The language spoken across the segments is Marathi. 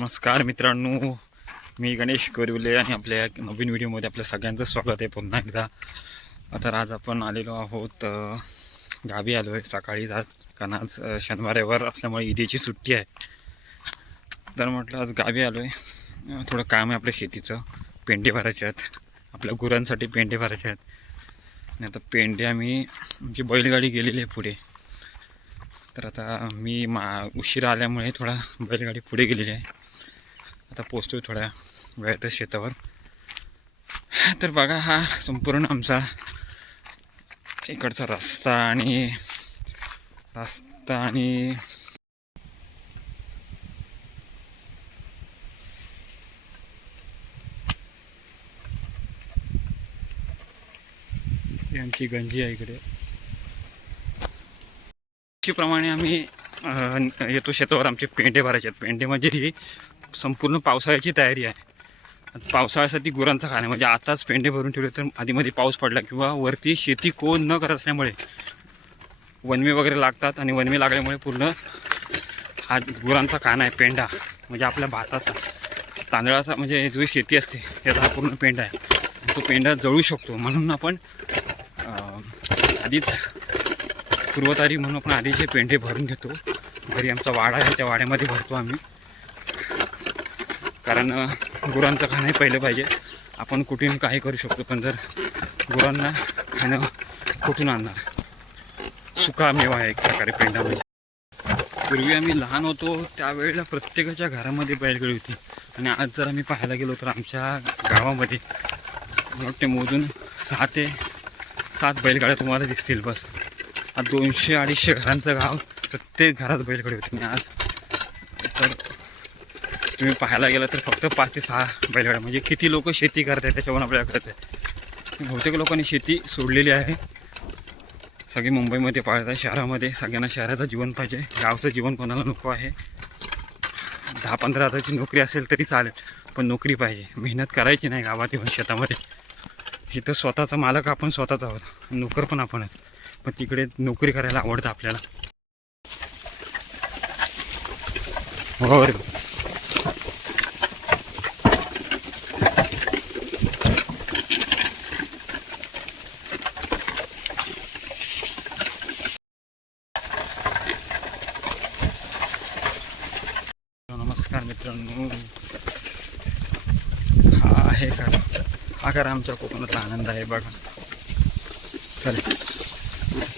नमस्कार मित्रांनो, मी गणेश कोरिवले आणि आपल्या नवीन व्हिडिओमध्ये आपल्या सगळ्यांचं स्वागत आहे पुन्हा एकदा. तर आज आपण आलेलो आहोत, गावी आलो आहे सकाळीच आज, कारण आज शनिवार रविवार असल्यामुळे ईदची सुट्टी आहे. तर म्हटलं आज गावी आलो आहे, थोडं काम आहे आपल्या शेतीचं. पेंडे भरायचे आहेत, आपल्या गुरांसाठी पेंडे भरायचे आहेत. आणि आता पेंडे आमची बैलगाडी गेलेली आहे पुढे. तर आता मी उशिरा आल्यामुळे थोडा बैलगाडी पुढे गेलेली आहे. आता पोचतो थोड्या वेळातच शेतावर. तर बघा, हा संपूर्ण आमचा इकडचा रस्ता आणि आमची गंजी आहे इकडे. प्रमाणे आम्ही येतो शेतावर. आमचे पेंडे भरायचे आहेत. पेंडे म्हणजे ही संपूर्ण पावसाळ्याची तयारी आहे. पावसाळ्यासाठी गुरांचा खाणं, म्हणजे आताच पेंडे भरून ठेवले तर आधीमध्ये पाऊस पडला किंवा वरती शेती कोण न करत असल्यामुळे वनवे वगैरे लागतात, आणि वनवे लागल्यामुळे पूर्ण हा गुरांचा खाणं आहे पेंडा. म्हणजे आपल्या भाताचा, तांदळाचा, म्हणजे जो शेती असते त्याचा हा पूर्ण पेंडा आहे. तो पेंडा जळू शकतो, म्हणून आपण आधीच पूर्वतारी म्हणून आपण आधीचे पेंडे भरून घेतो. घरी आमचा वाडा आहे, त्या वाड्यामध्ये भरतो आम्ही. कारण गुरांचं खाणं पहिलं पाहिजे. आपण कुठून काही करू शकतो, पण जर गुरांना खाणं कुठून आणणार? सुका मेवा आहे एक प्रकारे पेंडा म्हणजे. पूर्वी आम्ही लहान होतो त्यावेळेला प्रत्येकाच्या घरामध्ये बैलगाडी होती. आणि आज जर आम्ही पाहायला गेलो तर आमच्या गावामध्ये मला वाटते मोजून 6 ते 7 बैलगाड्या तुम्हाला दिसतील बस. आज 200-250 घरांचं गाव, प्रत्येक घरात बैलगाडी होती. आणि आज तर तुम्ही पाहायला गेला तर फक्त 5 ते 6 बैलगाड्या. म्हणजे किती लोक शेती करत आहेत त्याच्यावर आपल्याला कळत आहे. बहुतेक लोकांनी शेती सोडलेली आहे. सगळे मुंबईमध्ये पाळतात, शहरामध्ये. सगळ्यांना शहराचं जीवन पाहिजे, गावचं जीवन कोणाला नको आहे. 10-15 हजाराची नोकरी असेल तरी चालेल, पण नोकरी पाहिजे. मेहनत करायची नाही गावात येऊन शेतामध्ये. इथं स्वतःचा मालक आपण स्वतःच आहोत, नोकर पण आपण आहेत. पण तिकडे नोकरी करायला आवडतं आपल्याला. हो रे. नमस्कार मित्रांनो, हा खरा आमच्या कोकणातला आनंद आहे. बघा चला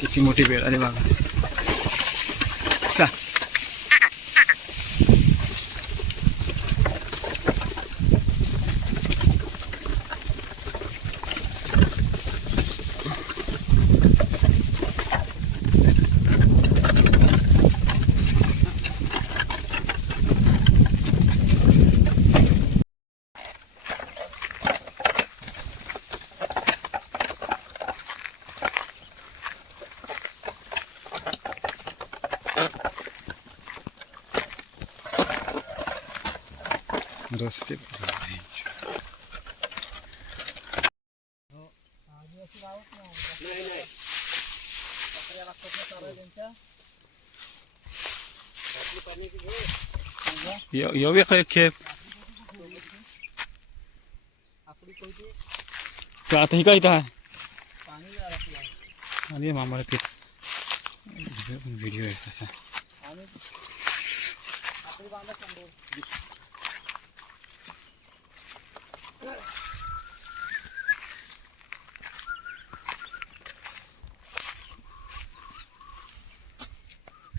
किती मोठी वेळ आली बघा. रस्ते येऊया काय खेप. आता ही काय इथं आहे आणि मामाला ते व्हिडिओ आहे कसा.